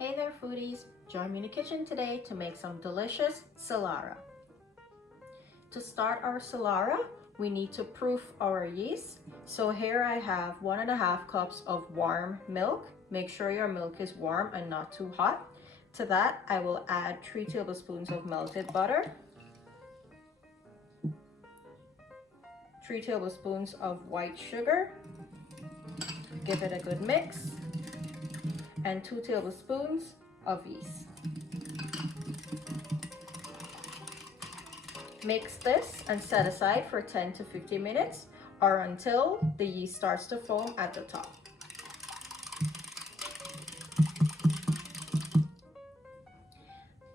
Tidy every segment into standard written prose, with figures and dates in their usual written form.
Hey there foodies, join me in the kitchen today to make some delicious Salara. To start our Salara, we need to proof our yeast. So here I have 1.5 cups of warm milk. Make sure your milk is warm and not too hot. To that, I will add 3 tablespoons of melted butter, 3 tablespoons of white sugar, give it a good mix, and 2 tablespoons of yeast. Mix this and set aside for 10 to 15 minutes or until the yeast starts to foam at the top.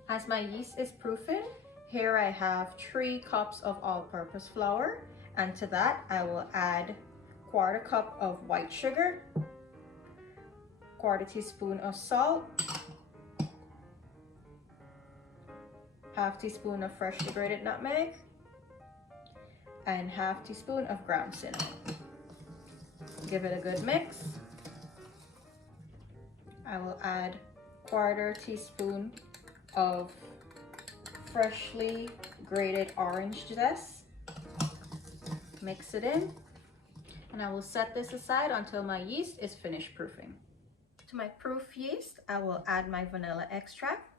As my yeast is proofing, here I have 3 cups of all-purpose flour, and to that I will add 1/4 cup of white sugar, 1/4 teaspoon of salt, 1/2 teaspoon of freshly grated nutmeg, and 1/2 teaspoon of ground cinnamon. Give it a good mix. I will add 1/4 teaspoon of freshly grated orange zest. Mix it in, and I will set this aside until my yeast is finished proofing. To my proof yeast, I will add my vanilla extract.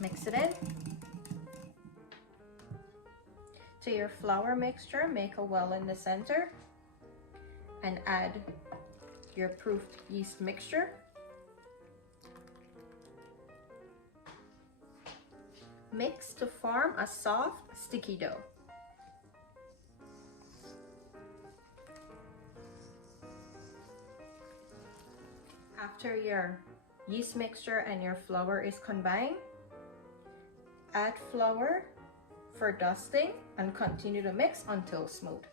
Mix it in. To your flour mixture, make a well in the center and add your proofed yeast mixture. Mix to form a soft, sticky dough. After your yeast mixture and your flour is combined, add flour for dusting and continue to mix until smooth.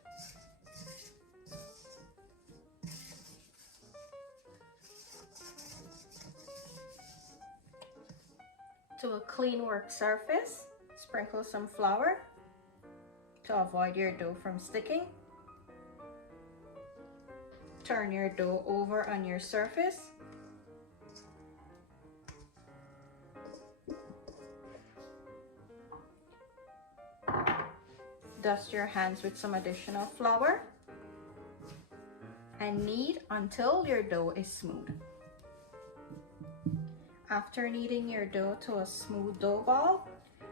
To a clean work surface, sprinkle some flour to avoid your dough from sticking. Turn your dough over on your surface. Dust your hands with some additional flour and knead until your dough is smooth. After kneading your dough to a smooth dough ball,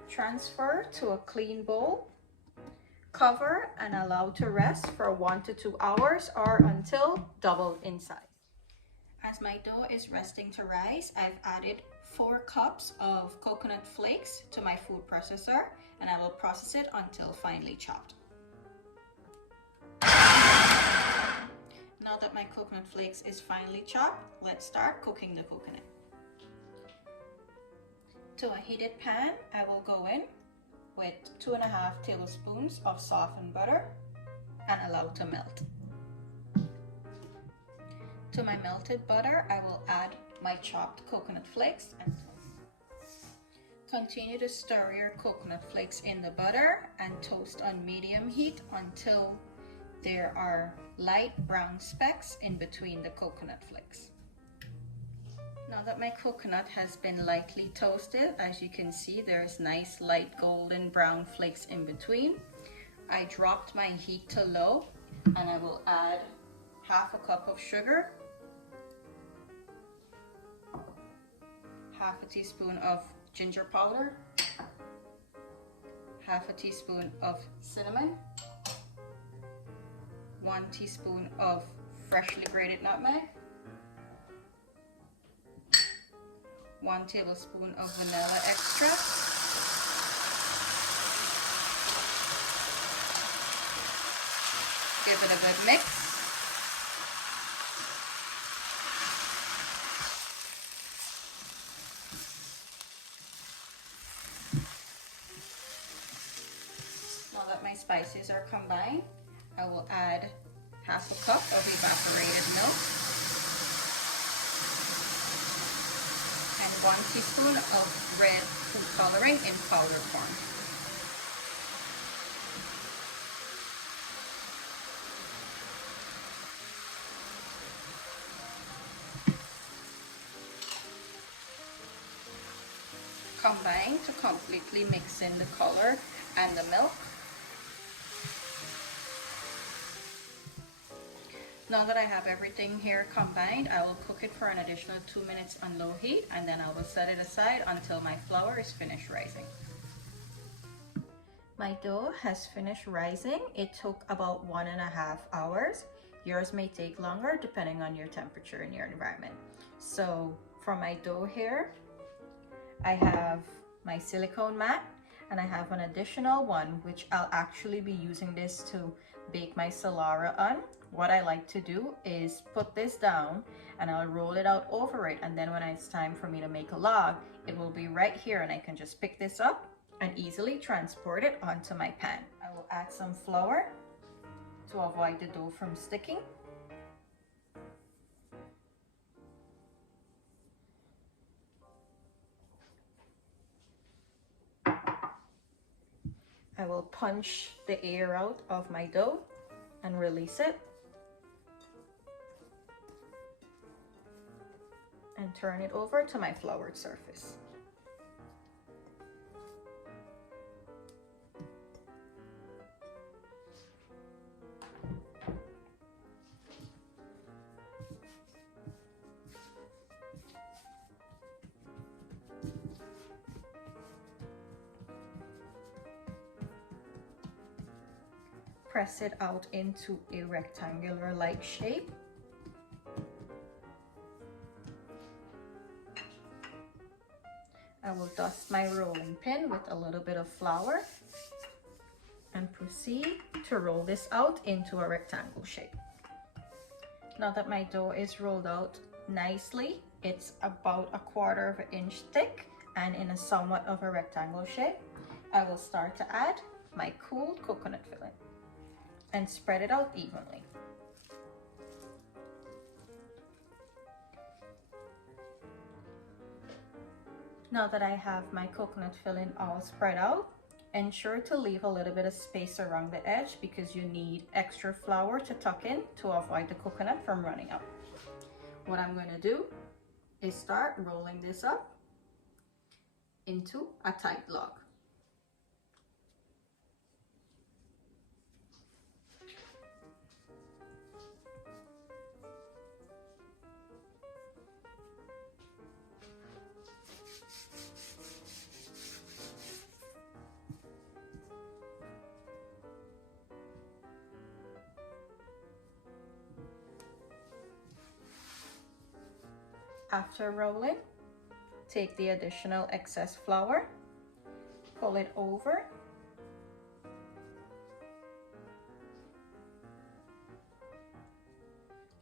transfer to a clean bowl, cover and allow to rest for 1 to 2 hours or until doubled in size. As my dough is resting to rise, I've added 4 cups of coconut flakes to my food processor, and I will process it until finely chopped. Now that my coconut flakes is finely chopped, let's start cooking the coconut. To a heated pan, I will go in with 2.5 tablespoons of softened butter and allow to melt. To my melted butter, I will add my chopped coconut flakes and continue to stir your coconut flakes in the butter and toast on medium heat until there are light brown specks in between the coconut flakes. Now that my coconut has been lightly toasted, as you can see, there's nice light golden brown flakes in between. I dropped my heat to low and I will add 1/2 cup of sugar, 1/2 teaspoon of ginger powder, 1/2 teaspoon of cinnamon, 1 teaspoon of freshly grated nutmeg, 1 tablespoon of vanilla extract, give it a good mix. Now that my spices are combined, I will add 1/2 cup of evaporated milk and 1 teaspoon of red food coloring in powder form. combine to completely mix in the color and the milk. Now that I have everything here combined, I will cook it for an additional 2 minutes on low heat, and then I will set it aside until my flour is finished rising. My dough has finished rising. It took about 1.5 hours. Yours may take longer depending on your temperature in your environment. So for my dough here, I have my silicone mat, and I have an additional one which I'll actually be using this to bake my Salara on. What I like to do is put this down and I'll roll it out over it, and then when it's time for me to make a log, it will be right here and I can just pick this up and easily transport it onto my pan. I will add some flour to avoid the dough from sticking. I will punch the air out of my dough and release it. And turn it over to my floured surface. Press it out into a rectangular-like shape. I will dust my rolling pin with a little bit of flour and proceed to roll this out into a rectangle shape. Now that my dough is rolled out nicely, it's about 1/4 inch thick and in a somewhat of a rectangle shape, I will start to add my cooled coconut filling and spread it out evenly. Now that I have my coconut filling all spread out, ensure to leave a little bit of space around the edge because you need extra flour to tuck in to avoid the coconut from running out. What I'm going to do is start rolling this up into a tight log. After rolling, take the additional excess flour, pull it over,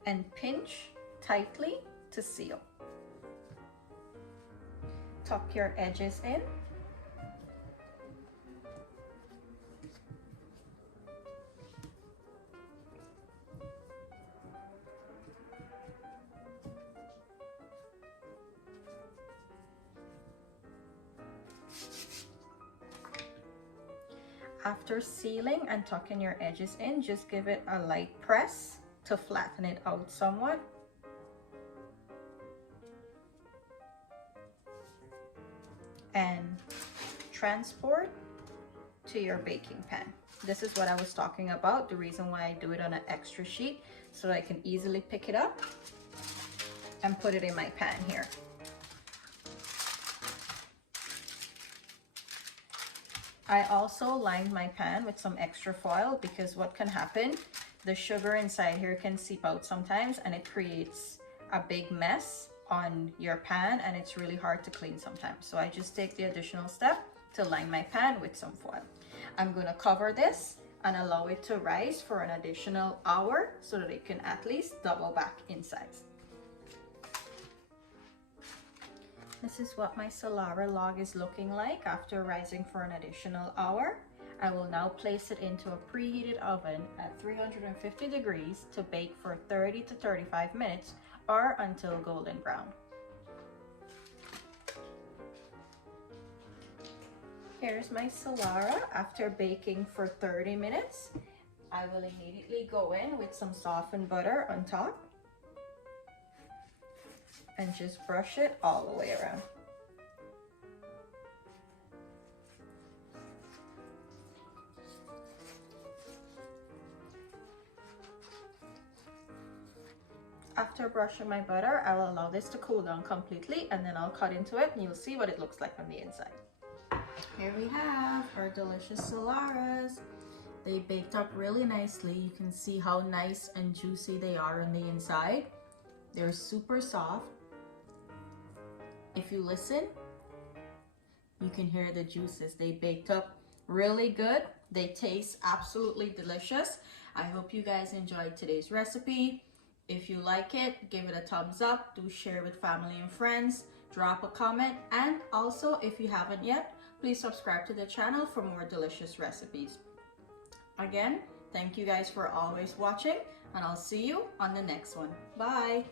and pinch tightly to seal. Tuck your edges in. After sealing and tucking your edges in, just give it a light press to flatten it out somewhat. And transport to your baking pan. This is what I was talking about, the reason why I do it on an extra sheet, so I can easily pick it up and put it in my pan here. I also lined my pan with some extra foil because what can happen, the sugar inside here can seep out sometimes and it creates a big mess on your pan and it's really hard to clean sometimes. So I just take the additional step to line my pan with some foil. I'm going to cover this and allow it to rise for an additional hour so that it can at least double back in size. This is what my Salara log is looking like after rising for an additional hour. I will now place it into a preheated oven at 350 degrees to bake for 30 to 35 minutes or until golden brown. Here's my Salara after baking for 30 minutes. I will immediately go in with some softened butter on top and just brush it all the way around. After brushing my butter, I will allow this to cool down completely, and then I'll cut into it and you'll see what it looks like on the inside. Here we have our delicious Salaras. They baked up really nicely. You can see how nice and juicy they are on the inside. They're super soft. If you listen, you can hear the juices. They baked up really good. They taste absolutely delicious. I hope you guys enjoyed today's recipe. If you like it, give it a thumbs up. Do share with family and friends. Drop a comment. And also, if you haven't yet, please subscribe to the channel for more delicious recipes. Again, thank you guys for always watching, and I'll see you on the next one. Bye.